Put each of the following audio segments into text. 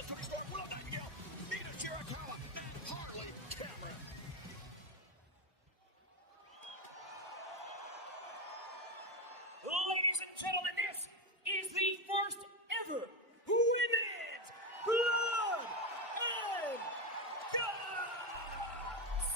the Tony Storm, Willow Nightingale, Nina Shirakawa, and Harley Cameron. Ladies and gentlemen, this is the first ever Women's Blood and Guts!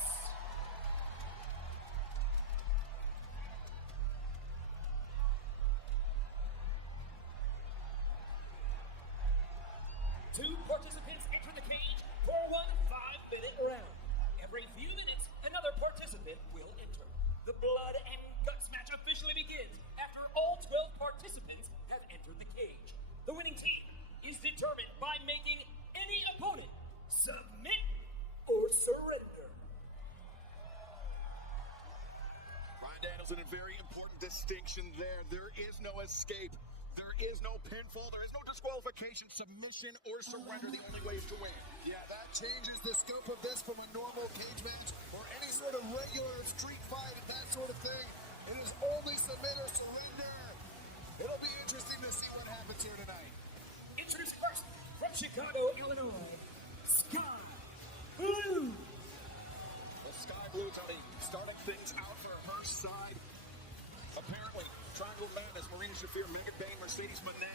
Two participants enter the cage for one 5-minute round. Every few minutes, another participant will enter. The Blood and Guts match officially begins after all 12 participants have entered the cage. The winning team is determined by making any opponent submit or surrender. Bryan Danielson, a very important distinction there. There is no escape. There is no pinfall. There is no disqualification, submission, or surrender. The only way is to win. Yeah, that changes the scope of this from a normal cage match or any sort of regular street fight, that sort of thing. It is only submit or surrender. It'll be interesting to see what happens here tonight. Introduce first from Chicago, Illinois, Sky Blue. The Sky Blue, Tony, starting things out for her side. Apparently, Triangle Madness, Marina Shafir, Megan Bayne, Mercedes Moné,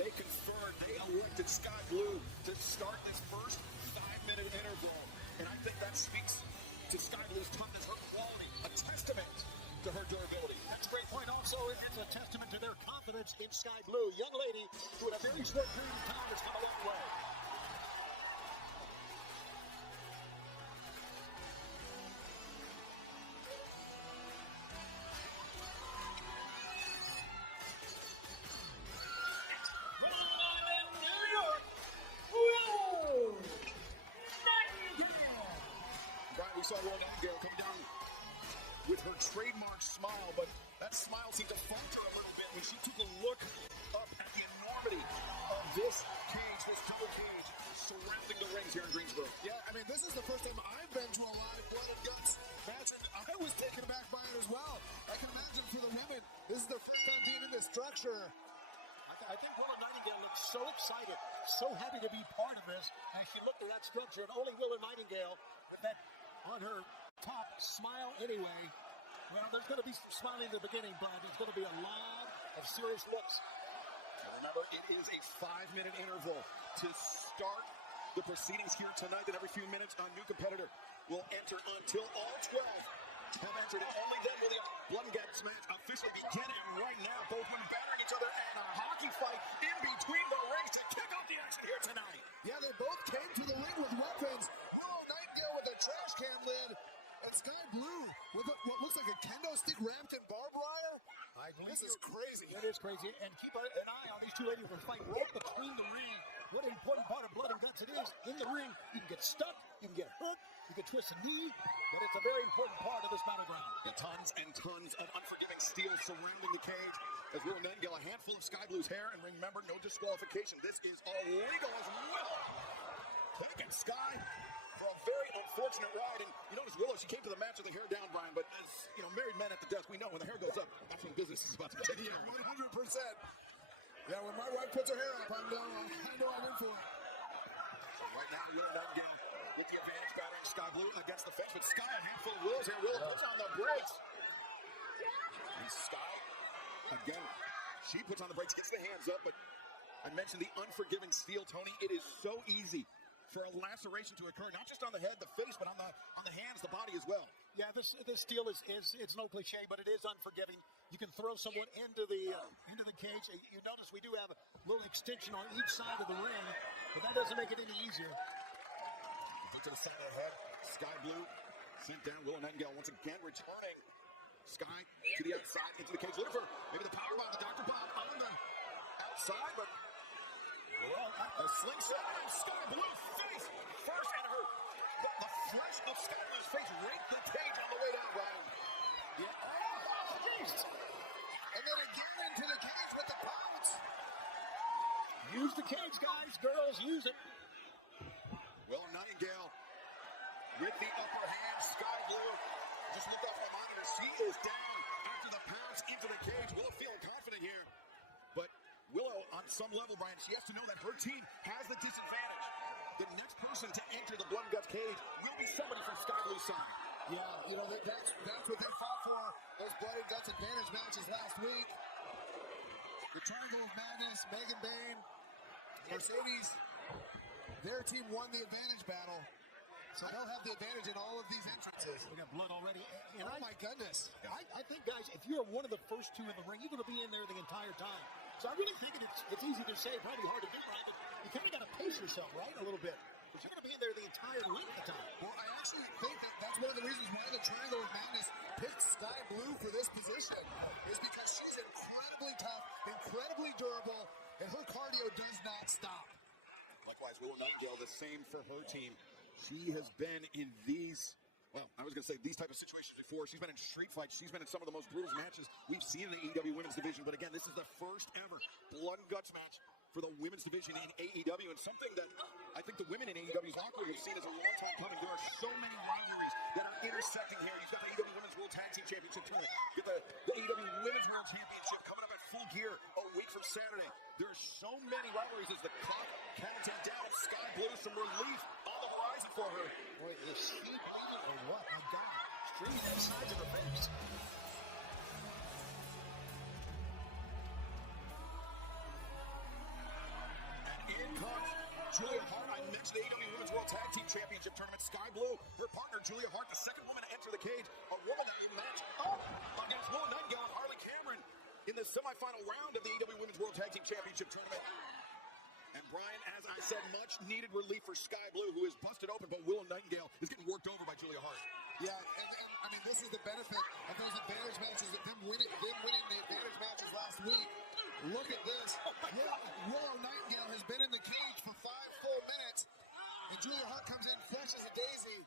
they conferred, they elected Sky Blue to start this first 5-minute interval. And I think that speaks to Sky Blue's toughness, her quality, a testament to her durability. That's a great point. Also, it's a testament to their confidence in Sky Blue. Young lady who in a very short period of time has come a long way. We saw Willow Nightingale come down with her trademark smile, but that smile seemed to falter a little bit when she took a look up at the enormity of this cage, this double cage surrounding the rings here in Greensboro. Yeah, I mean, this is the first time I've been to a live Blood and Guts match, and I was taken aback by it as well. I can imagine for the women, this is their first time being in this structure. I think Willow Nightingale looked so excited, so happy to be part of this as she looked at that structure, and only Willow Nightingale with that on her top smile anyway. Well, there's going to be smiling in the beginning, but there's going to be a lot of serious looks. And remember, it is a 5-minute interval to start the proceedings here tonight. And every few minutes, a new competitor will enter until all 12 have entered. And only then will the Blood and Guts match officially begin. And right now, both women battering each other and a hockey fight in between the rings to kick off the action here tonight. Yeah, they both came to the ring with weapons. Nightingale with a trash can lid, and Sky Blue with what looks like a kendo stick wrapped in barbed wire. This is crazy. It is crazy, and keep an eye on these two ladies who fight right between the ring. What an important part of Blood and Guts it is. In the ring, you can get stuck, you can get hurt, you can twist a knee, but it's a very important part of this battleground. The tons and tons of unforgiving steel surrounding the cage as Willow Nightingale, a handful of Sky Blue's hair, and remember, no disqualification. This is all legal as well. Back at Sky for a very unfortunate ride, and you notice Willow, she came to the match with the hair down, Brian, but as you know, married men at the desk, we know when the hair goes up, that's when business is about to take you. 100%. Yeah, when my wife puts her hair up, I know I'm in for it. Right now, Willow Nightingale with the advantage, battering Sky Blue against the fence, but Sky, a handful of Willows here. Willow puts on the brakes. And Sky, again, she puts on the brakes, gets the hands up, but I mentioned the unforgiving steel, Tony. It is so easy for a laceration to occur, not just on the head, the face, but on the hands, the body as well. Yeah, this steel is it's no cliche, but it is unforgiving. You can throw someone into the cage. You notice we do have a little extension on each side of the ring, but that doesn't make it any easier. To the side of the head, Sky Blue sent down. Willow Nightingale once again returning. Sky to the outside, into the cage, looking for maybe the power bomb, the Dr. Bomb on the outside, but a slingshot and Sky Blue face first, and the flesh of Sky Blue's face raked the cage on the way down, Brian. Yeah. And then again into the cage with the pounce. Use the cage, guys, girls, use it. Willow Nightingale with the upper hand. Sky Blue just looked off the monitor. She is down after the pounce into the cage. Willow feeling confident here, but Willow on some level, Brian, she has to know that her team has the disadvantage. The next person to enter the Blood and Guts cage will be somebody from Sky Blue's side. Yeah, you know, that's what they fought for, those Blood and Guts advantage matches last week. The Triangle of Madness, Megan Bayne, Mercedes, their team won the advantage battle. So they'll have the advantage in all of these entrances. We got blood already. And oh, my goodness. I think, guys, if you're one of the first two in the ring, you're going to be in there the entire time. So I really think it's easy to say, probably hard to do, Brian, but you kind of got to pace yourself, right, a little bit. Because you're going to be in there the entire length of the time. Well, I actually think that's one of the reasons why the Triangle of Madness picked Sky Blue for this position, is because she's incredibly tough, incredibly durable, and her cardio does not stop. Likewise, Willow Nightingale, the same for her team. She has been in these, well, I was going to say these type of situations before. She's been in street fights. She's been in some of the most brutal matches we've seen in the AEW Women's Division. But again, this is the first ever Blood and Guts match for the Women's Division in AEW, and something that I think the women in AEW's locker room have seen as a long time coming. There are so many rivalries that are intersecting here. You've got the AEW Women's World Tag Team Championship tournament. You've got the AEW Women's World Championship coming up at Full Gear a week from Saturday. There are so many rivalries as the clock counting down. Sky Blue, some relief on the horizon for her. Boy, is she bleeding or what? My God. Stringing that side of her face. In comes Julia Hart. I mentioned the AEW Women's World Tag Team Championship Tournament. Sky Blue, her partner Julia Hart, the second woman to enter the cage. A woman that will match up against Willow Nightingale and Harley Cameron in the semifinal round of the AEW Women's World Tag Team Championship Tournament. And Brian, as I said, much needed relief for Sky Blue, who is busted open, but Willow Nightingale is getting worked over by Julia Hart. Yeah, and I mean, this is the benefit of those advantage matches, them winning the advantage matches last week. Look at this. Willow Nightingale has been in the cage for 5 full minutes, and Julia Hart comes in fresh as a daisy,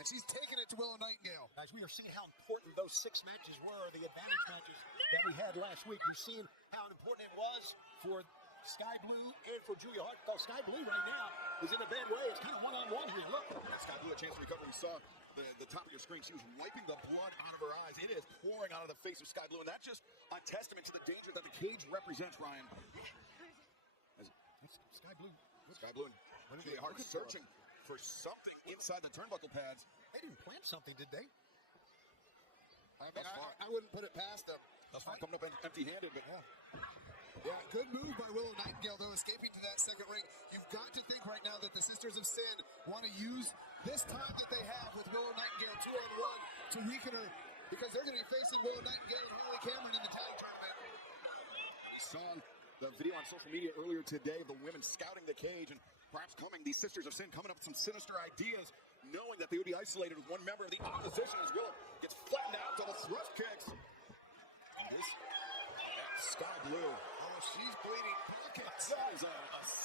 and she's taking it to Willow Nightingale. Guys, we are seeing how important those 6 matches were, the advantage matches that we had last week. You're seeing how important it was for Sky Blue and for Julia Hart. Though Sky Blue right now is in a bad way. It's kind of one-on-one here. Look. Yeah, Sky Blue a chance to recover. We saw the top of your screen. She was wiping the blood out of her eyes. It is pouring out of the face of Sky Blue, and that's just a testament to the danger that the cage represents, Ryan. Sky Blue. Sky Blue and Julia Hart searching for something inside the turnbuckle pads. They didn't plant something, did they? I mean, I wouldn't put it past them. That's fine, coming up empty-handed, but yeah, good move by Willow Nightingale, though, escaping to that second ring. You've got to think right now that the Sisters of Sin want to use this time that they have with Willow Nightingale 2-on-1 to weaken her, because they're going to be facing Willow Nightingale and Harley Cameron in the tag tournament. We saw the video on social media earlier today of the women scouting the cage and perhaps these Sisters of Sin coming up with some sinister ideas, knowing that they would be isolated with one member of the opposition as Willow gets flattened out, double thrust kicks. And this Sky Blue. Oh, she's bleeding pockets. That is a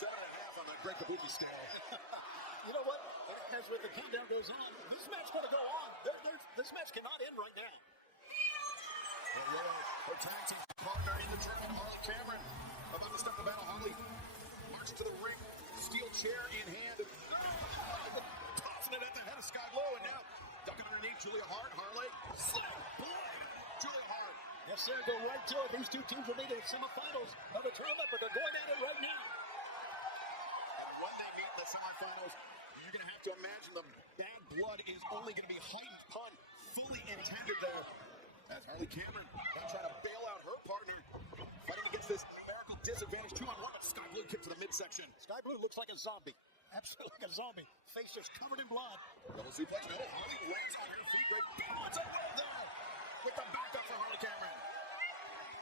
7.5 on that Break the Bookie style. You know what? As with the countdown goes on, this match going to go on. This match cannot end right now. Her tag team partner in the tournament, Harley Cameron, about to step the battle. Harley marches to the ring, steel chair in hand, tossing it at the head of Sky Blue, and now ducking underneath Julia Hart. Harley, slam, blood, Julia Hart. Yes, sir, go right to it. These two teams will meet in the semifinals of the tournament, but they're going at it right now. And when they meet in the semifinals, you're going to have to imagine the bad blood is only going to be heightened, pun fully intended there. As Harley Cameron trying to bail out her partner, fighting against this numerical disadvantage. 2-on-1, Sky Blue kick to the midsection. Sky Blue looks like a zombie. Absolutely like a zombie. Face just covered in blood. Double suplex. No, Harley lands on her feet. Great balance up right there with the backup for Harley Cameron.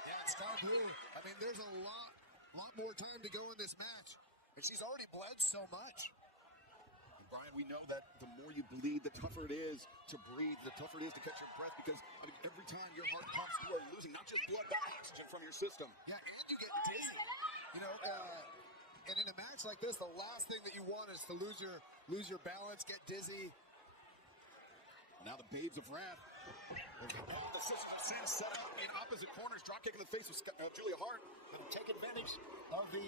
Yeah, Sky Blue. I mean, there's a lot more time to go in this match, and she's already bled so much. Brian, we know that the more you bleed, the tougher it is to breathe, the tougher it is to catch your breath, because I mean, every time your heart pumps, you are losing not just blood, but oxygen from your system. Yeah, and you get dizzy. You know, and in a match like this, the last thing that you want is to lose your balance, get dizzy. Now the Babes of Wrath. The Sisters of Sin set up in opposite corners, drop kick in the face of Julia Hart. And take advantage of the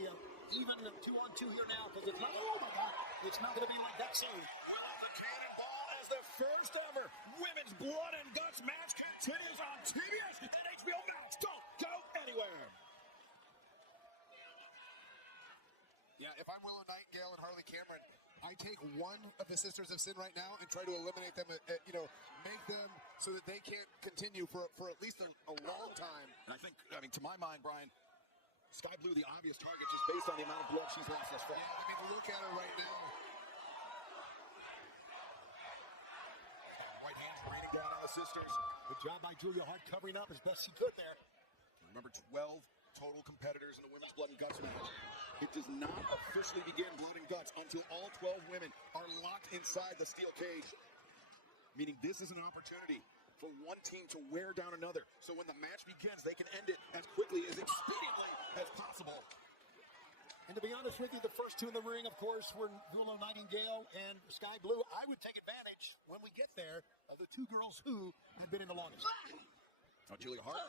even 2-on-2 here now, because it's not, oh my God, it's not going to be like that soon. The Cannonball as the first ever Women's Blood and Guts match continues on TBS and HBO Max. Don't go anywhere. if I'm Willow Nightingale and Harley Cameron, I take one of the Sisters of Sin right now and try to eliminate them, make them so that they can't continue for at least a long time. And I think, to my mind, Brian, Sky Blue, the obvious target, just based on the amount of blood she's lost thus far. Yeah, look at her right now. Right hand raining down on the Sisters. Good job by Julia Hart covering up as best she could there. Remember, 12 total competitors in the women's blood and guts match. It does not officially begin blood and guts until all 12 women are locked inside the steel cage. Meaning this is an opportunity for one team to wear down another. So when the match begins, they can end it as quickly, as expediently as possible. And to be honest with you, the first two in the ring, of course, were Willow Nightingale and Sky Blue. I would take advantage when we get there of the two girls who have been in the longest. Now Julia Hart,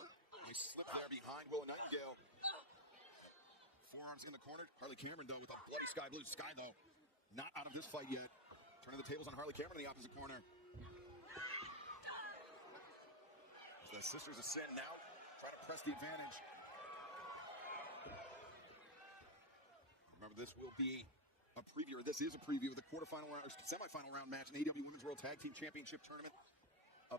they slip there behind Willow Nightingale. Forearms in the corner. Harley Cameron, though, with a bloody Sky Blue. Sky, though, not out of this fight yet. Turning the tables on Harley Cameron in the opposite corner. The Sisters of Sin now trying to press the advantage. Remember, this will be a preview, or this is a preview of the quarterfinal round, or semifinal round match in the AEW Women's World Tag Team Championship Tournament. A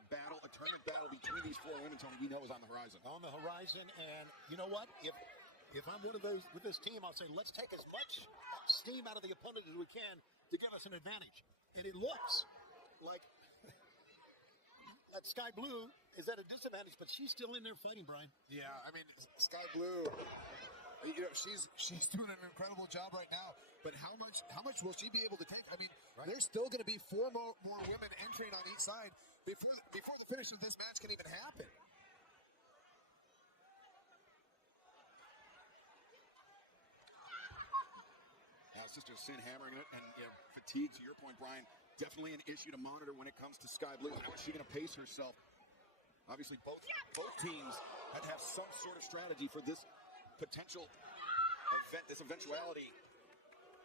tournament battle between these four women, Tony, we know is on the horizon. On the horizon, and you know what? If I'm one of those with this team, I'll say let's take as much steam out of the opponent as we can to give us an advantage. And it looks like that Sky Blue is at a disadvantage, but she's still in there fighting, Brian. Yeah, Sky Blue, she's doing an incredible job right now. But how much will she be able to take? There's still going to be four more women entering on each side before the finish of this match can even happen. Now, Sister Sin hammering it, and fatigue, to your point, Brian, definitely an issue to monitor when it comes to Sky Blue. How is she going to pace herself? Obviously, both teams had to have some sort of strategy for this potential event, this eventuality,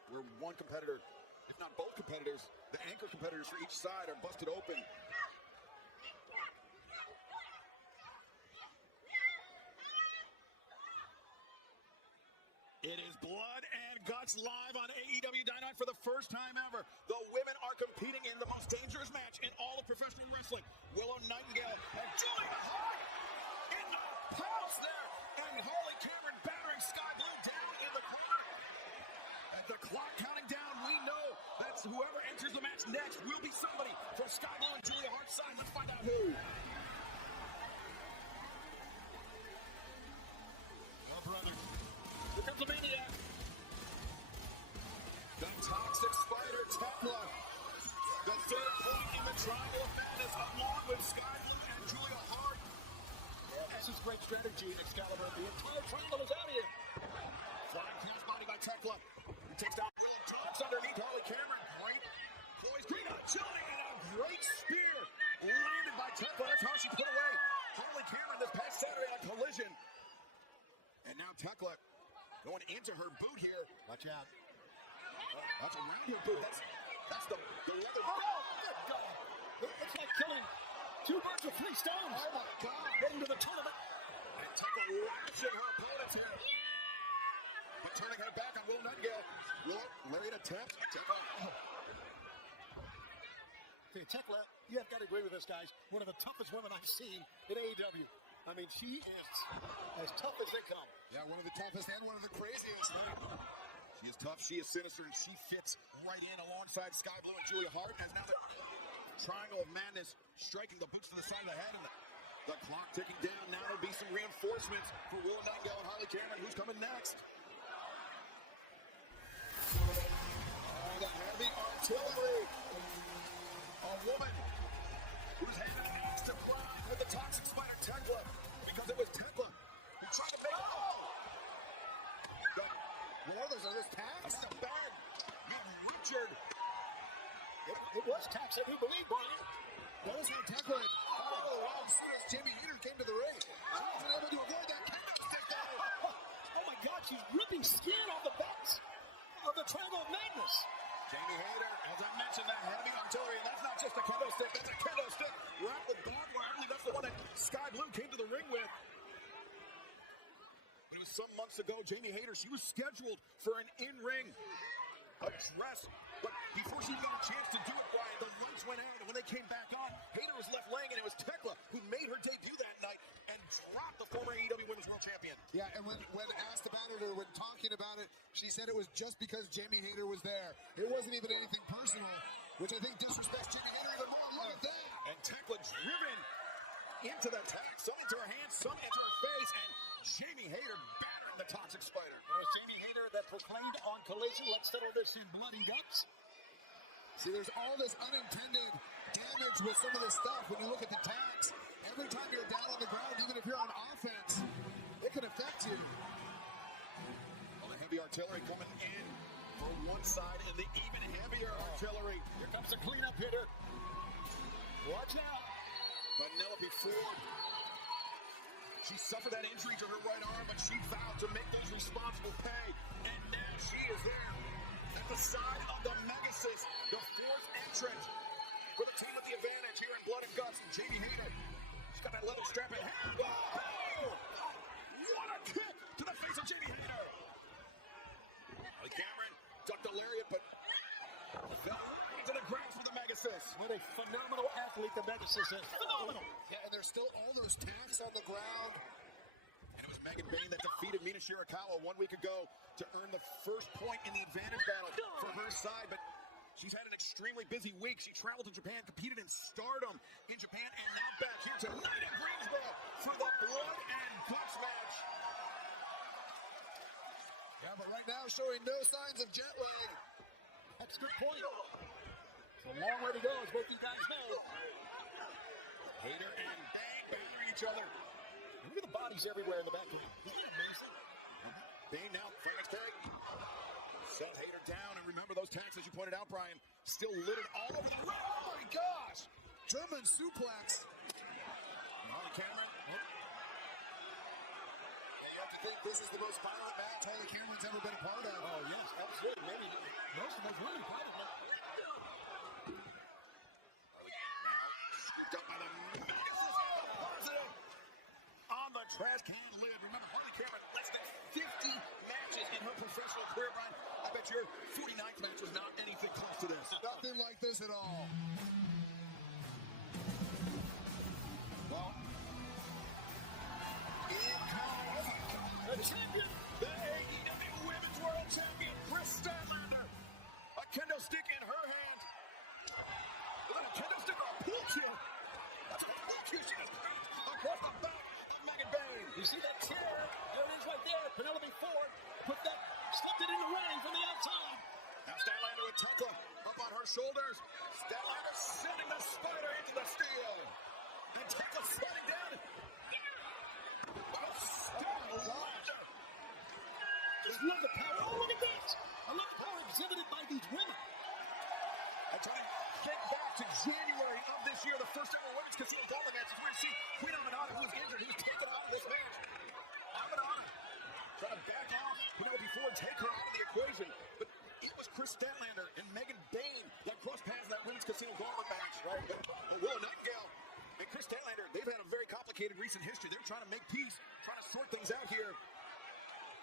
where one competitor, if not both competitors, the anchor competitors for each side are busted open. It is blood and guts live on AEW Dynamite for the first time ever. The women are competing in the most dangerous match in all of professional wrestling. Willow Nightingale and Julia Hart in the house there. And Harley Cameron battering Sky Blue down in the corner. At the clock counting down, we know that whoever enters the match next will be somebody from Sky Blue and Julia Hart's side. Let's find out who. Well, brother. Here comes the maniac. The Toxic Spider Tekla. The third point in the Triangle of Madness, along with Sky Blue and Julia Hart. Yeah, this is great strategy, Excalibur. The entire triangle is out here. Flying cross body by Tekla. He takes down Will, drops underneath Harley Cameron. Great poise, green agility, and a great spear landed by Tekla. That's how she put away Harley Cameron this past Saturday on Collision. And now Tekla going into her boot here. Watch out. That's around her boot. That's the leather. Oh, good God. It's like killing two birds with three stones. Oh, my God. Heading to the tournament. And Tekla lashing her opponent's head. But turning her back on Will Nightingale. Lariat attempt. Tekla, you have got to agree with this, guys. One of the toughest women I've seen in AEW. She is as tough as they come. Yeah, one of the toughest and one of the craziest. She is tough, she is sinister, and she fits right in alongside Sky Blue and Julia Hart. As now the Triangle of Madness striking the boots to the side of the head, and the clock ticking down. Now there'll be some reinforcements for Will Nightingale and Harley Cameron. Who's coming next? Oh, the heavy artillery. A woman who's had an axe to grind with the Toxic Spider Tekla, because it was Tekla who tried to make it. Warlords on this tax? This is a bad Richard. It was tax, I do believe, Brian. That was how Tekla had followed along as soon as Jimmy Eater came to the ring. She wasn't able to avoid that kendo stick though. Oh my God, she's ripping skin off the backs of the Triangle of Madness. Jamie Hayter, as I mentioned, that heavy artillery, and that's not just a kendo stick, that's a kendo stick wrapped with barbed wire. I believe that's the one that Sky Blue came to the ring with. But it was some months ago. Jamie Hayter, she was scheduled for an in-ring address, but before she got a chance to do it, Brian, the lights went out, and when they came back on, Hayter was left laying, and it was Tekla who made her debut that night and dropped the former AEW Women's World Champion. Yeah, and when asked about it or when talking about it, she said it was just because Jamie Hayter was there. It wasn't even anything personal, which I think disrespects Jamie Hayter even more. Look at that. And Tekla driven into the tag, some into her hands, some into her face, and Jamie Hayter battering the Toxic Spider. It was Jamie Hayter that proclaimed on Collision, let's settle this in blood and guts. See, there's all this unintended damage with some of this stuff when you look at the tags. Every time you're down on the ground, even if you're on offense, it can affect you. Well, the heavy artillery coming in for one side, and the even heavier artillery. Here comes the cleanup hitter. Watch out. Penelope Ford. She suffered that injury to her right arm, but she vowed to make those responsible pay. And now she is there at the side of the Megasis, the fourth entrant for the team with the advantage here in Blood and Guts. And Jamie Hayter, she's got that leather strap in hand. Oh, what a kick to the face of Jamie Hayter. Holly Cameron ducked the lariat, but fell right to the ground for the Megasis. What a phenomenal athlete the Megasis is. Phenomenal. Yeah, and there's still all those tacks on the ground. And it was Megan Bain that defeated Mina Shirakawa 1 week ago to earn the first point in the advantage battle for her side. But she's had an extremely busy week. She traveled to Japan, competed in Stardom in Japan, and now back here tonight in Greensboro for the Blood and Guts match. Yeah, but right now showing no signs of jet lag. That's a good point. It's a long way to go, as both you guys know. Hayter and Bain battering each other. Look at the bodies everywhere in the background. Isn't that amazing? Bain now, famous tag. Set Hayter down, and remember those tags, as you pointed out, Brian, still littered all over the ring. Oh my gosh! German suplex. Holly Cameron. You have to think this is the most violent match Holly Cameron's ever been a part of. Oh, yes, absolutely. Maybe most of those women, probably. Scooped up by the Megasis. Positive on the trash can lid. Remember, Holly Cameron, less than 50 matches in her professional career, Brian. I bet your 49th match was not anything close to this. Nothing like this at all. Well, in comes the champion, the AEW Women's World Champion, Chris Statlander. A kendo stick in her hand. Is that a kendo stick or a pool cue? That's a pool cue she just cracked across the back of Megan Bain. You see that chair? There it is right there. Penelope Ford slipped it in the ring from the outside. Now Statlander with Tekla up on her shoulders. Statlander sending the spider into the steel. And Tekla sliding down. Statlander. Just look at power. Oh, look at this. I love power exhibited by these women. I'm trying to think back to January of this year, the first ever women's casino gauntlet match. We're going to see Queen Aminata, who was injured, who's taken out of this match. Aminata trying to back off Penelope Ford, take her out of the equation. But it was Chris Statlander and Megan Bain that crossed paths in that women's casino gauntlet match, right? Willow Nightingale and Chris Statlander, they've had a very complicated recent history. They're trying to make peace, trying to sort things out here.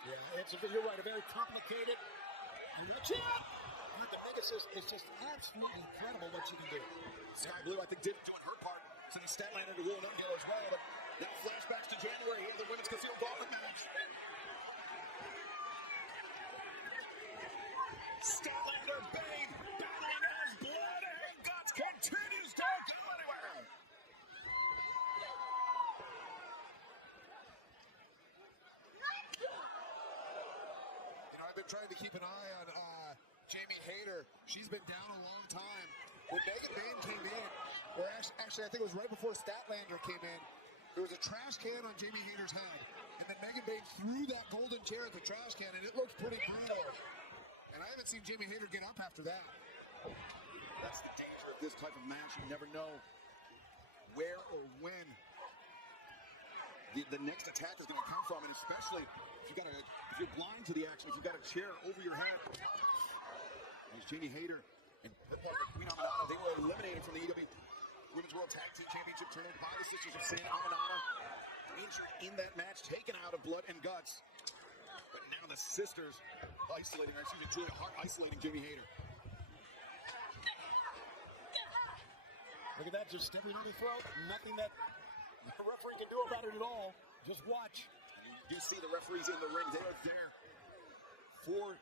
Yeah, you're right, a very complicated. The Megasis is just absolutely incredible what she can do. Sky Blue, I think, doing her part, sending Statlander to Willow Nightingale as well. But now flashbacks to January of the women's casino gauntlet match. Statlander, Bain, battling as Blood and Guts continues to go anywhere. You know, I've been trying to keep an eye on Jamie Hayter. She's been down a long time. When Megan Bain came in, or actually I think it was right before Statlander came in, there was a trash can on Jamie Hayter's head. And then Megan Bain threw that golden chair at the trash can, and it looked pretty brutal. And I haven't seen Jamie Hayter get up after that. That's the danger of this type of match. You never know where or when the next attack is going to come from, and especially if you're blind to the action, if you've got a chair over your head. There's Jamie Hayter and Queen Aminata. They were eliminated from the AEW Women's World Tag Team Championship tournament by the Sisters of Sin. Aminata injured in that match, taken out of Blood and Guts. sisters isolating, or excuse me, Julia Hart isolating Jamie Hayter. Look at that, just stepping on the throat. Nothing that the referee can do about it at all. Just watch. And you do see the referees in the ring. They are there for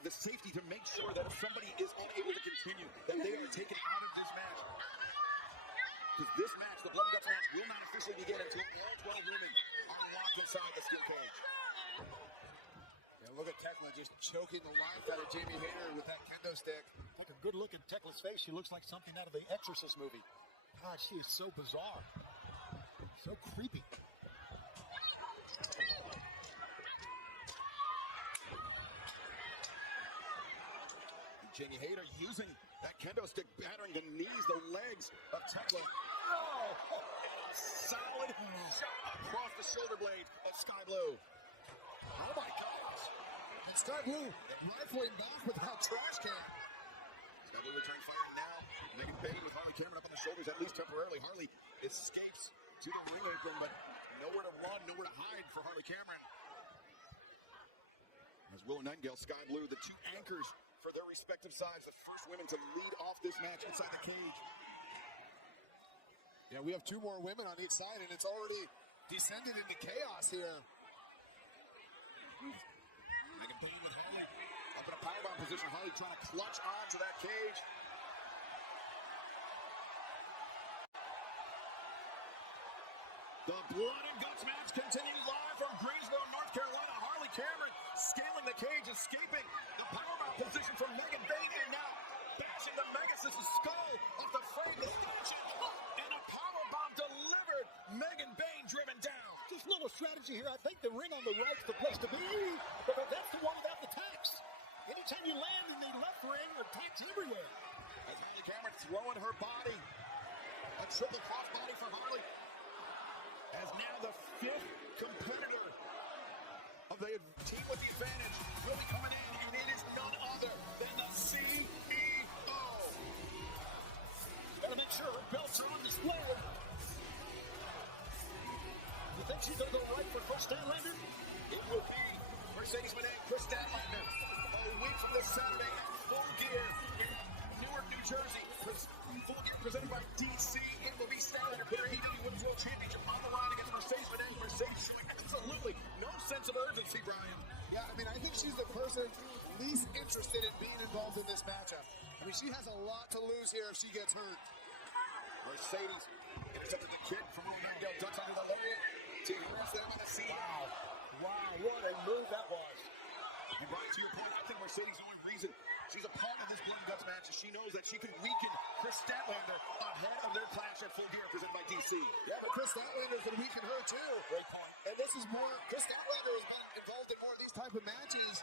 the safety to make sure that if somebody is unable to continue, that they are taken out of this match. Because this match, the Blood and Guts match, will not officially begin until all 12 women are locked inside the steel cage. Yeah, look at Tekla just choking the life out of Jamie Hayter with that kendo stick. Take a good look at Tekla's face. She looks like something out of the Exorcist movie. God, she is so bizarre. So creepy. Jamie Hayter using that kendo stick, battering the knees, the legs of Tekla. Oh, solid shot across the shoulder blade of Sky Blue. Oh my gosh. And Sky Blue rifling back with that trash can. Sky Blue returning firing now. Megan Bain with Harley Cameron up on the shoulders, at least temporarily. Harley escapes to the ring apron, but nowhere to run, nowhere to hide for Harley Cameron. As Willow Nightingale, Sky Blue, the two anchors for their respective sides, the first women to lead off this match inside the cage. Yeah, we have two more women on each side, and it's already descended into chaos here. Megan Bain with Harley up in a powerbomb position. Harley trying to clutch onto that cage. The Blood and Guts match continues live from Greensboro, North Carolina. Harley Cameron scaling the cage, escaping the powerbomb position from Megan Bain, and now bashing the Megasys' skull off the frame. And a powerbomb delivered. Megan Bain driven down. Just a little strategy here. I think the ring on the right's the place to be, but that's the one without the tax. Anytime you land in the left ring, the tax everywhere. As Harley Cameron throwing her body, a triple cross body for Harley. As now the fifth competitor of the team with the advantage will be coming in, and it is none other than the CEO. Gotta make sure her belts are on display. You think she's gonna go right for Chris Statlander? It will be Mercedes Moné, Chris Statlander, a week from this Saturday at Full Gear in Newark, New Jersey. Full Gear presented by DC. It will be Statlander for AEW Women's World Championship on the line against Mercedes Moné. Mercedes showing absolutely no sense of urgency, Brian. Yeah, I mean, I think she's the person least interested in being involved in this matchup. I mean, she has a lot to lose here if she gets hurt. Mercedes intercepted the kick from Willow Nightingale, ducks under the lariat to rinse them on the seat. Wow, what a move that was. And Brian, to your point, I think Mercedes' only reason she's a part of this Blood and Guts match is she knows that she can weaken Chris Statlander ahead of their clash at Full Gear presented by DC. Yeah, but Chris Statlander can weaken her too. Great point. And this is more, Chris Statlander has been involved in more of these type of matches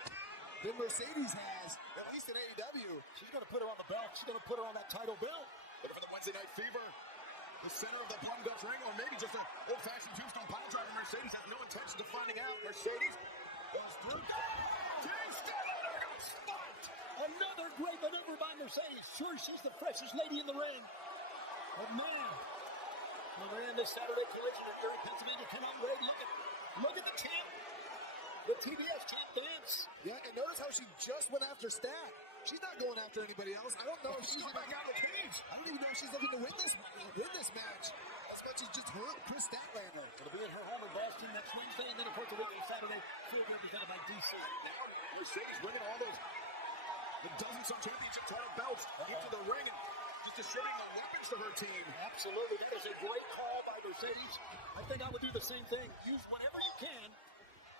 than Mercedes has, at least in AEW. She's gonna put her on the belt. She's gonna put her on that title belt. Looking for the Wednesday Night Fever. The center of the Blood and Guts ring, or maybe just an old-fashioned tombstone pile driver. Mercedes has no intention of finding out. Mercedes goes through. Statlander got spiked. Another great maneuver by Mercedes. Sure, she's the freshest lady in the ring. But man, when we're in this Saturday collision in Erie, Pennsylvania, cannot wait. Look at the champ. The TBS champ dance. Yeah, and notice how she just went after Stat. She's not going after anybody else. I don't know if she's back out of the cage. I don't even know if she's looking to win this match. As much as just hurt Chris Statlander. It'll be at her home in Boston next Wednesday, and then of course the week on Saturday, Full Gear presented by DC. Now Mercedes winning all those the dozen-some championship title belts into the ring and just distributing the weapons to her team. Absolutely, that is a great call by Mercedes. I think I would do the same thing. Use whatever you can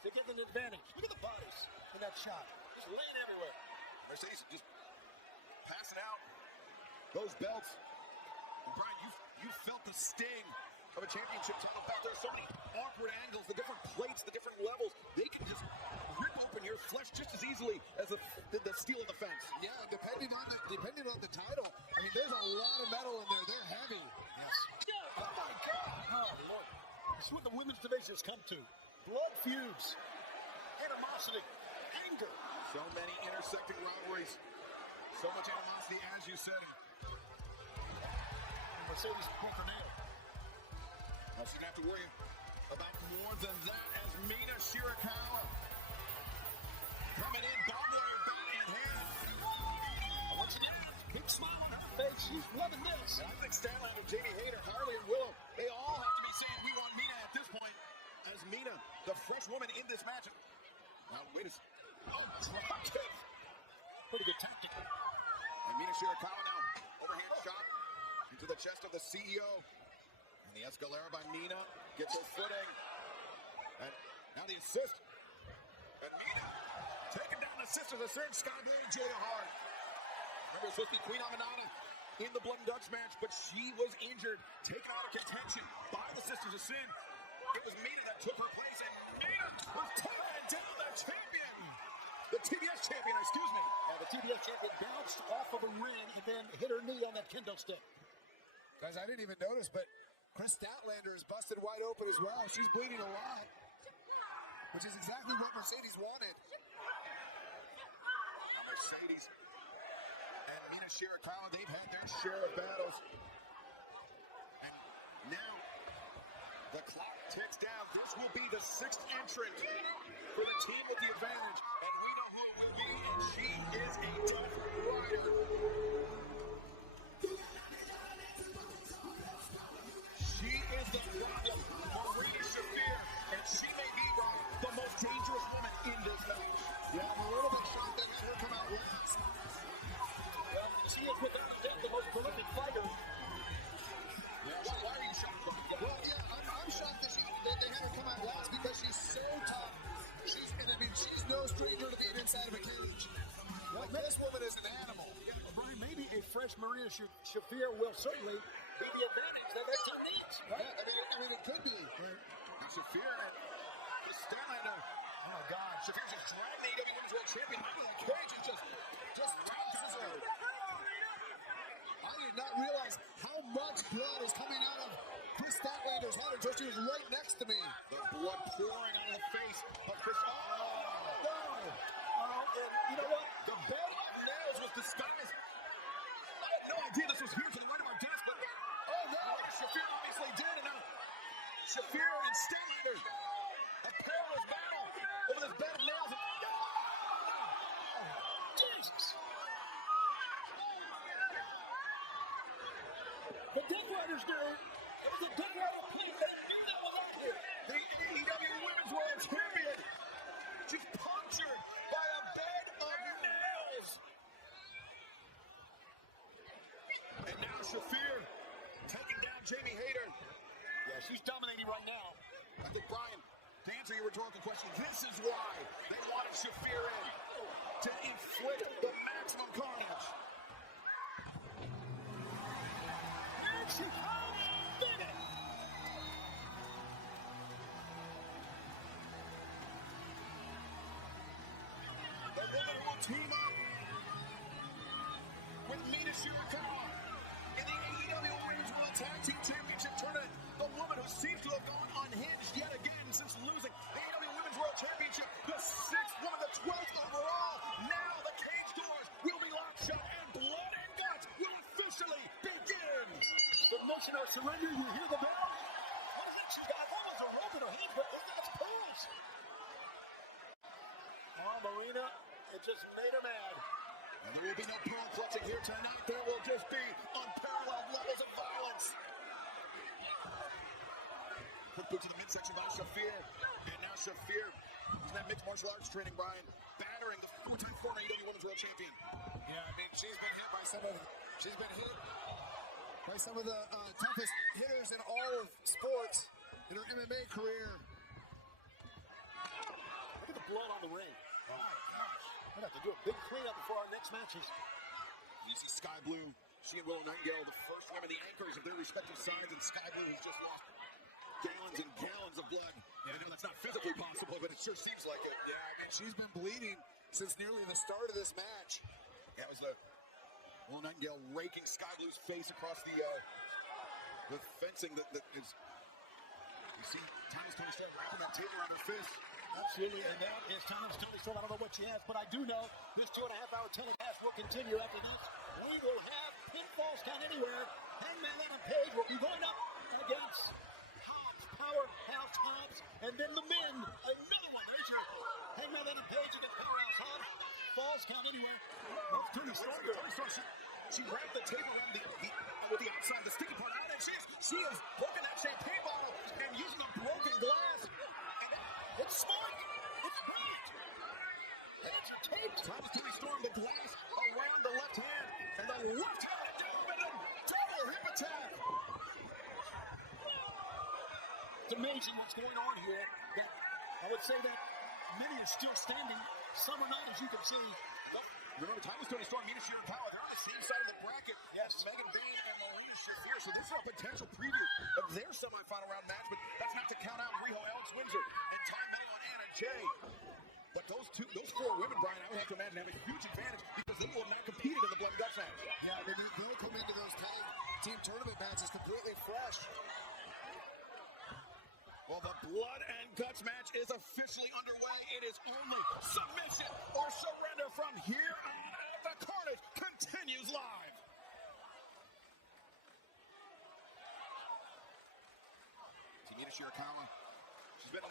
to get an advantage. Look at the bodies in that shot. It's laying everywhere. Mercedes just passing out those belts. And Brian, you felt the sting of a championship title belt. There's so many awkward angles, the different plates, the different levels. They can just rip open your flesh just as easily as the steel of the fence. Yeah, depending on the title. I mean, there's a lot of metal in there. They're heavy. Yes. Oh my God. Oh Lord. This is what the women's division has come to. Blood feuds, animosity, anger. So many intersecting rivalries. So much animosity, as you said. And Mercedes broke her nail. Now she's going to have to worry about more than that as Mina Shirakawa She's loving this. And I think Statlander, Jamie Hayter, Harley, and Willow, they all have to be saying we want Mina at this point. As Mina, the fresh woman in this match. Now, wait a second. Oh, drop kick. Pretty good tactic. And Mina Shirakawa now, overhand shot into the chest of the CEO. And the Escalera by Mina gets her footing. And now the assist. And Mina taking down the Sisters of Sin, Sky Blue and Julia Hart. Remember, it was supposed to be Queen Amanada in the Blood and Guts match, but she was injured, taken out of contention by the Sisters of Sin. It was Mina that took her place, and Mina was taking down the champion. The TBS champion, excuse me. The TBS champion bounced off of a ring and then hit her knee on that kendo stick. Guys, I didn't even notice, but Chris Statlander is busted wide open as well. She's bleeding a lot, which is exactly what Mercedes wanted. Mercedes and Mina Shirakawa, they've had their share of battles. And now the clock ticks down. This will be the 6th entrant for the team with the advantage. And we know who it will be, and she is a Death Rider. She is the problem, Marina Shafir, and she may be the most dangerous woman in this match. Yeah, I'm a little bit shocked they had her come out last. Well, she is without a doubt the most prolific fighter. Why are you shocked? Well, yeah, I'm shocked that they had her come out last because she's so tough. She's no stranger to being inside of a cage. Well, this woman is an animal. Yeah, Brian, maybe a fresh Maria Shafir will certainly be the advantage that their team needs, right? Yeah, I mean, it could be. And Shafir and the Statlander. Oh, God. Shafir just dragged the AEW Women's World Champion out of the cage and just tosses her. I did not realize how much blood is coming out of Chris Statlander's head until she was right next to me. The blood pouring out of the face of Chris. You know what? The belt of nails was disguised. I had no idea this was here to the right of our desk, but Shafir obviously did, and now Shafir and Statlander, a perilous battle over this bed of nails. Jesus! The Death Riders do. It was the Death Rider plate that knew that was out here. The AEW Women's World Champion just punctured by a bed of nails. And now Shafir taking down Jamie Hayter. Yeah, she's dominating right now. I think, Brian, to answer your rhetorical question, this is why they wanted Shafir in, to inflict the maximum carnage. Here she comes! Get it! The woman who will team up with Mina Shirakawa in the AEW Women's World Tag Team Championship Tournament. The woman who seems to have gone unhinged yet again since losing the AEW Women's World Championship. The 6th woman, the 12th overall. Now the cage doors will be locked shut and blood and guts will officially begin. Submission or surrender, you hear the bell? What is it? She's got almost a rope in her hand, but look at that pose. Oh, Marina, it just made her mad. And there will be no pearl clutching here tonight. There will just be unparalleled levels of violence. Quick boot to the midsection by Shafir. And now Shafir, who's that mixed martial arts training, Brian, battering the 4-time former AEW Women's World Champion. Yeah, I mean, she's been hit by some of the toughest hitters in all of sports in her MMA career. Look at the blood on the ring. Oh, my gosh. We're going to have to do a big cleanup before our next matches. You see Sky Blue, she and Willow Nightingale, the first women, the anchors of their respective sides, and Sky Blue has just lost gallons and gallons of blood. Yeah, I know that's not physically possible, but it sure seems like it. Yeah, I mean, she's been bleeding since nearly the start of this match. That was the Willow Nightingale raking Sky Blue's face across the fencing that is. You see Thomas Tony Storm wrapping that tape around her fist. Absolutely, and that is Thomas Tony Storm. I don't know what she has, but I do know this 2.5-hour telecast will continue after this. We will have pinfalls count anywhere. Hangman Adam Page will be going up against Powerhouse Hobbs, and then the men, another one. There's your Hangman Adam Page against Powerhouse Hobbs. Falls count anywhere. That's Tony Storm. She wrapped the tape around with the outside, the sticky part out, and she is broken that champagne bottle and using a broken glass. And it's smart. It's brilliant. Hands are taped. Thomas Tony Storm, the glass around the left hand, and the left hand down with a double hip attack. It's amazing what's going on here. That I would say that many are still standing. Some are not, as you can see. Remember, Thomas Tony Storm, Mina Shirakawa, they're on the same side of the bracket. Yes. Megan Bain and Marina Shafir. So this is a potential preview of their semifinal round match, but that's not to count out Riho Alex Windsor and Ty Mello and Anna Jay. But those four women, Brian, I would have to imagine have a huge advantage because they will have not competed in the blood and guts match. Yeah, they'll come into those tag team tournament matches completely fresh. Well, the blood and guts match is officially underway. It is only submission or surrender from here on out. The carnage continues live. Tamina Shirakawa, she's been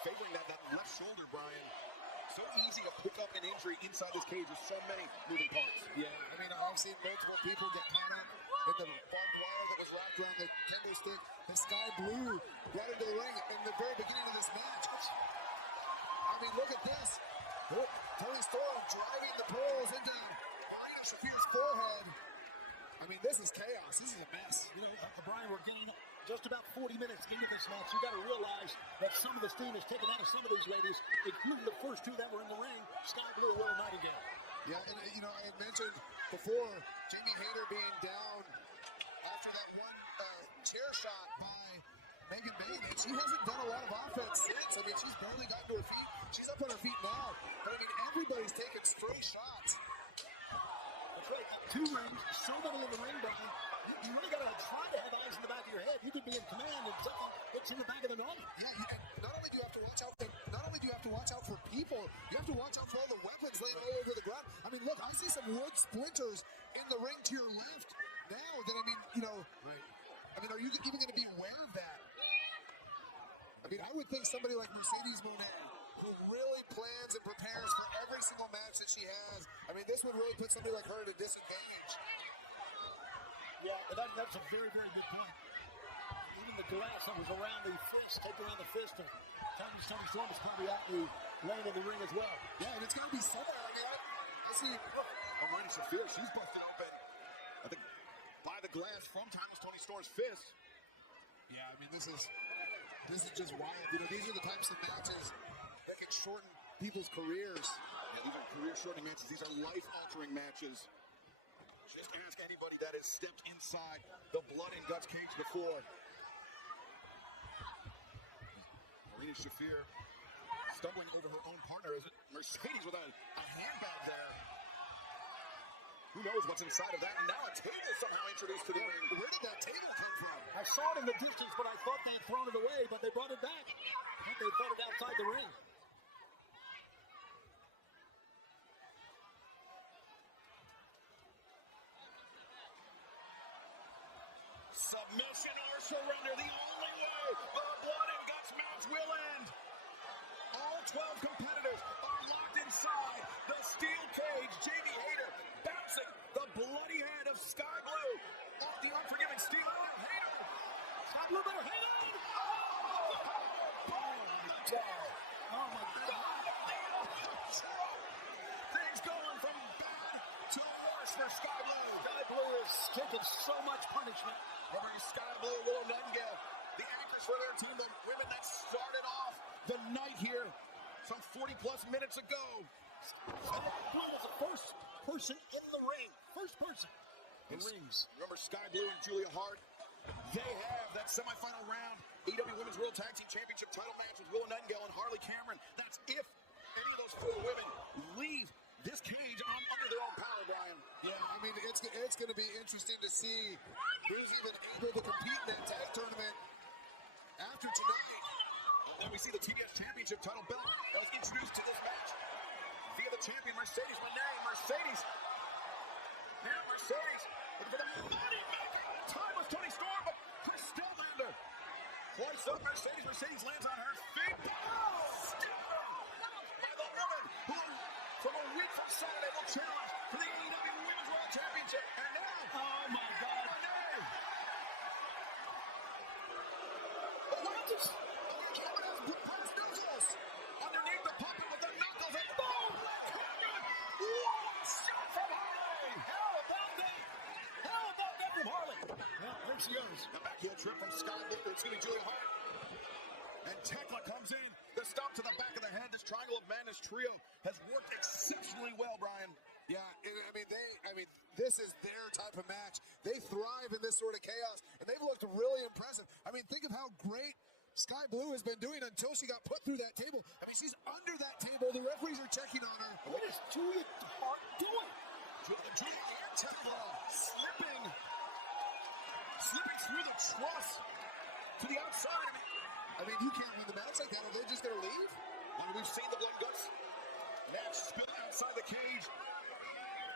favoring that left shoulder, Brian. So easy to pick up an injury inside this cage with so many moving parts. Yeah, I mean, I've seen multiple people get caught up in the barbed wire that was wrapped around the kendo stick. The Sky Blue brought into the ring in the very beginning of this match. I mean, look at this. Tony Storm driving the poles into Marina Shafir's forehead. I mean, this is chaos. This is a mess. You know, Brian, we're getting just about 40 minutes into this match. You got to realize that some of the steam is taken out of some of these ladies, including the first two that were in the ring, Sky Blue and Willow Nightingale. Yeah, and you know, I had mentioned before Jamie Hayter being down after that one chair shot by Megan Bain, and she hasn't done a lot of offense since. I mean, she's barely gotten to her feet. She's up on her feet now, but I mean, everybody's taking straight shots. That's right. Two rings, so many in the ring, Brian. You really got to try to have eyes in the back of your head. You could be in command and something hits in the back of the net. Yeah, and not only do you have to watch out for people, you have to watch out for all the weapons laying all over the ground. I mean, look, I see some wood splinters in the ring to your left now. That I mean, you know, I mean, are you even going to be aware of that? I mean, I would think somebody like Mercedes Monet, who really plans and prepares for every single match that she has. I mean, this would really put somebody like her at a disadvantage. Yeah, that's a very, very good point. Even the glass that was around the fist, taken around the fist, and Tony Storm is probably out the lane of the ring as well. Yeah, and it's got to be somewhere. I mean, I see. Marina Shafir, she's busted open. I think by the glass from Tony Storm's fist. Yeah, I mean, this is just wild. You know, these are the types of matches that can shorten people's careers. Yeah, these are career-shortening matches. These are life-altering matches. Just ask anybody that has stepped inside the blood and guts cage before. Marina Shafir stumbling over her own partner. Is it Mercedes with a handbag there? Who knows what's inside of that? And now a table somehow introduced to the ring. Where did that table come from? I saw it in the distance, but I thought they had thrown it away, but they brought it back. I think they threw it outside the ring. Submission or surrender, the only way a blood and guts match will end. All 12 competitors are locked inside the steel cage. Jamie Hayter bouncing the bloody head of Sky Blue off the unforgiving steel arm. Hayter! Sky Blue better hang on! Oh my God! Oh my God! Things going from bad to worse for Sky Blue. Sky Blue is taking so much punishment. Remember Sky Blue, Willow Nightingale, the anchors for their team, the women that started off the night here some 40-plus minutes ago. Sky Blue was the first person in the ring. First person in rings. Remember Sky Blue and Julia Hart? They have that semifinal round AEW Women's World Tag Team Championship title match with Willow Nightingale and Harley Cameron. That's if any of those four women leave this cage under their own power, Brian. Yeah, I mean, it's going to be interesting to see who's even able to compete in that tag tournament after tonight. Then we see the TBS Championship title belt that was introduced to this match via the champion Mercedes Moné. Mercedes. Now Mercedes looking for the money maker. Time was Tony Storm, but Chris Stelllander. Twice up Mercedes. Mercedes lands on her feet. Still by the woman who from a week from Saturday will challenge for the AEW Women's World course he is. The backheel trip from Julia Hart. And Tekla comes in. The stop to the back of the head. This Triangle of Madness trio has worked exceptionally well, Brian. Yeah, this is their type of match. They thrive in this sort of chaos, and they've looked really impressive. I mean, think of how great Sky Blue has been doing until she got put through that table. I mean, she's under that table. The referees are checking on her. What is Julia Hart doing? Julia and Tekla slipping through the truss to the outside. I mean, you can't win the match like that. Are they just going to leave? Well, we've seen the blood guts match spill outside the cage.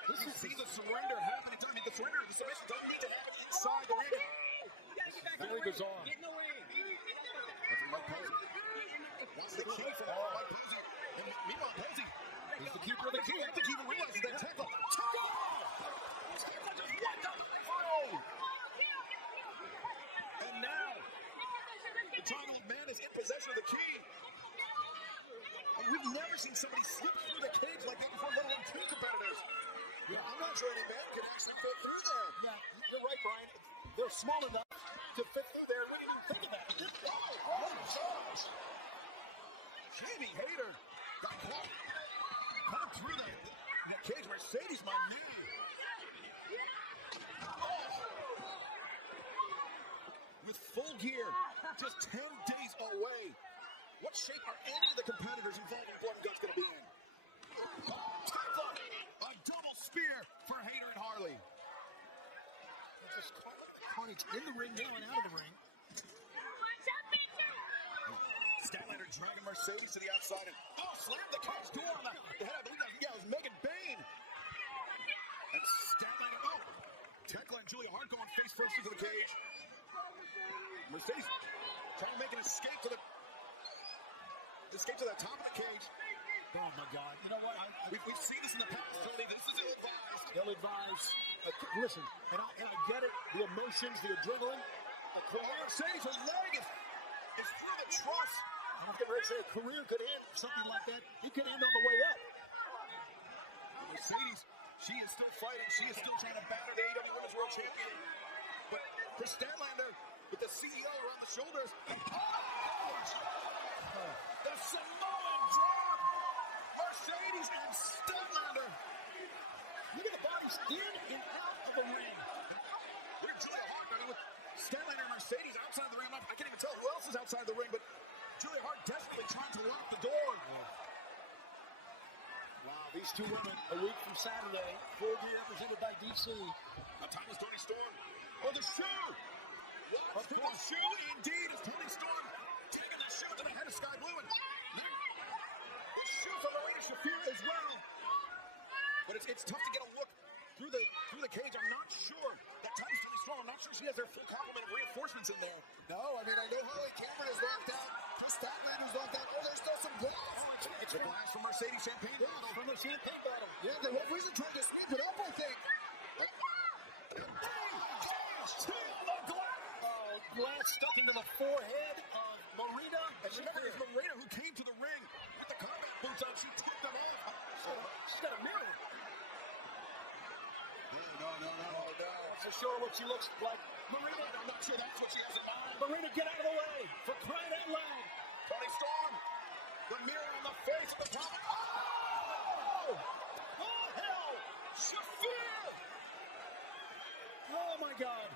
We've seen the surrender happen. I mean, the submission doesn't need to happen inside the ring. Very bizarre. Get in the way. That's from Mike Posey. That's the key for Mike Posey. And meanwhile, Posey is the keeper of the key. I think he even realizes that Tekla. Tekla just went down the throw. And now, the Triangle of Man is in possession of the key. And we've never seen somebody slip through the cage like that before, let alone two competitors. Yeah, I'm not sure any man can actually fit through there. Yeah, you're right, Brian. They're small enough to fit through there. We didn't even think of that. Oh, gosh. Jamie Hayter got caught. Caught through the cage. Mercedes, my man. Oh. With full gear, just 10 days away. What shape are any of the competitors involved in Blood and Guts going to be in? Tekla, a double spear for Hayter and Harley. Just carnage in the ring now and out of the ring. Statlander dragging Mercedes to the outside and slammed the cage door on the head. I believe that was Megan Bain. And Statlander, Tekla and Julia Hart going face first into the cage. Mercedes trying to make an escape to the top of the cage. Oh my God! You know what? We've seen this in the past. Tony. This is ill-advised. Ill-advised. Listen, and I get it. The emotions, the adrenaline. Mercedes, her leg is through the truss. I'm getting ready to say a career could end something like that. He could end on the way up. Mercedes, she is still fighting. She is still trying to batter the AEW Women's World Champion. But for Statlander, with the CEO around the shoulders. The Samoan drop. Mercedes and Statlander. Look at the bodies in and out of the ring. Look at Julia Hart, with Statlander and Mercedes outside the ring. I can't even tell who else is outside the ring, but Julia Hart desperately trying to lock the door. Wow, these two women, a week from Saturday, full gear represented by DC. A timeless Tony Storm. Oh, the shoe! What? The shoe, indeed, is Tony Storm taking the shoe to the head of Sky Blue. And the shoe from Marina Shafir as well. But it's tough to get a look through the cage. I'm not sure. That Tony Storm, I'm not sure she has their full complement of reinforcements in there. No, I mean, I know Holly Cameron is locked out. Chris Statlander's locked out. Oh, there's still some glass. It's a glass from Mercedes Champagne bottle. From the champagne bottle. Yeah, the referees are trying to sweep it up, I think. Glass stuck into the forehead of Marina. And remember, it's Marina who came to the ring with the combat boots on. She tipped them off. She's got a mirror. No. That's for sure what she looks like. Marina, I'm not sure that's what she has in mind. Marina, get out of the way. For crying out loud. Tony Storm, the mirror on the face of the top. Oh, hell! Shafir! Oh, my God.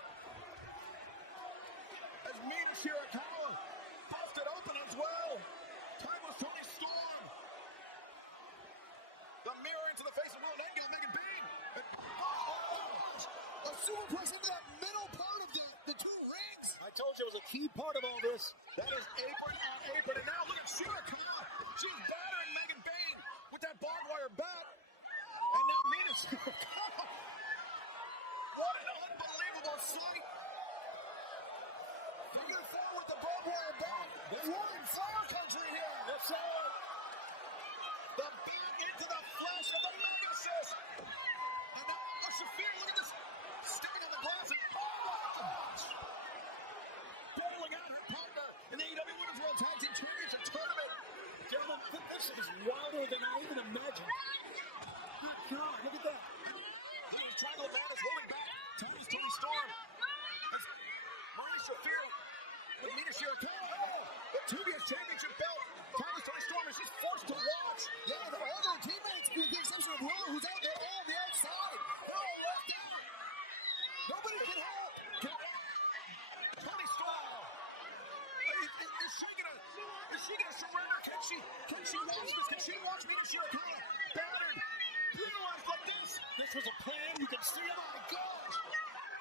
As Mina Shirakawa busted open as well. Timeless Tony Storm. The mirror into the face of Will Nightingale, Megan Bain. A superplex into that middle part of the two rings. I told you it was a key part of all this. That is apron on apron. And now look at Shirakawa. She's battering Megan Bain with that barbed wire bat. And now Mina Shirakawa. What an unbelievable sight. Figure four with the barbed wire bat. We're in fire country here. That's all. The bat into the flesh of the Mega Sis. And now Shafir, look at this. Standing on the glass and bowling out her partner in the AEW Women's World Tag Team Championship tournament. Gentlemen, this is wilder than I even imagined. Good God, look at that. The Triangle of Man is holding back. Tony Storm. with Mina Shirakawa. The TBS Championship belt. Thomas Toni Storm is just forced to watch. Yeah, all their teammates, with the exception of Willow, who's out there all on the outside. Oh, left out. Nobody can help. Toni Storm. Is she gonna surrender? Can she watch this? Can she watch Mina Shirakawa battered, brutalized like this? This was a plan. You can see it. Oh my gosh.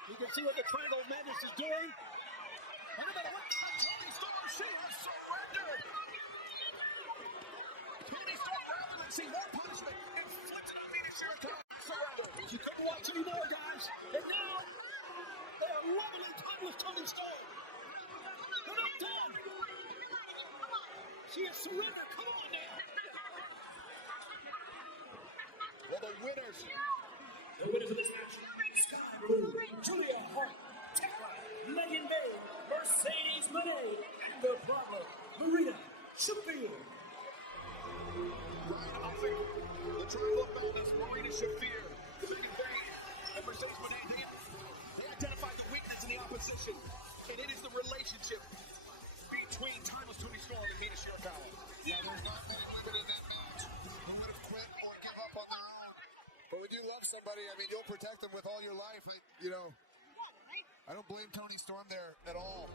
You can see what the Triangle of Madness is doing. And no matter what Toni Storm, she has surrendered. Toni Storm, rather than see more punishment, inflicted on Mina Shirakawa. Surrendered. She couldn't watch anymore, guys. And now they are leveling time with Toni Storm. They're not done. She has surrendered. Come on now. Well, the winners. The winners of this match, Sky Blue, Julia Hart, Tekla, Megan Bay, Mercedes Moné, and the problem, Marina Shafir. Ryan Huffing, the Triangle of Madness, Marina Shafir, Megan Bay, and Mercedes Moné. They identified the weakness in the opposition, and it is the relationship between Timeless Toni Storm and Mina Shirakawa. Yeah, there's not many women in that match who would have quit or give up on their own. But when you love somebody, I mean, you'll protect them with all your life. I don't blame Toni Storm there at all.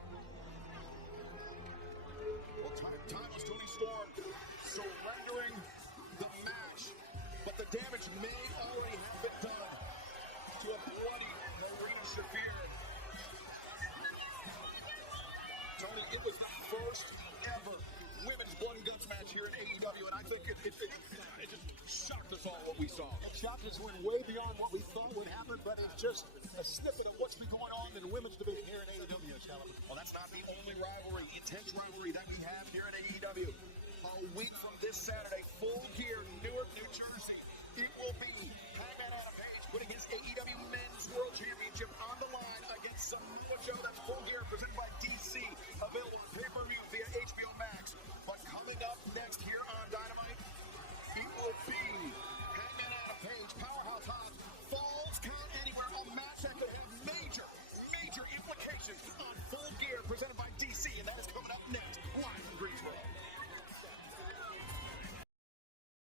Well, Timeless Toni Storm surrendering the match, but the damage may already have been done to a bloody Marina Shafir. Tony, it was the first ever women's blood and guts match here in AEW, and I think it just shocked us all what we saw. It shocked us, went way beyond what we thought would happen, but it's just a snippet of what's been going on in the women's division here in AEW, Escalating. Well, that's not the only rivalry in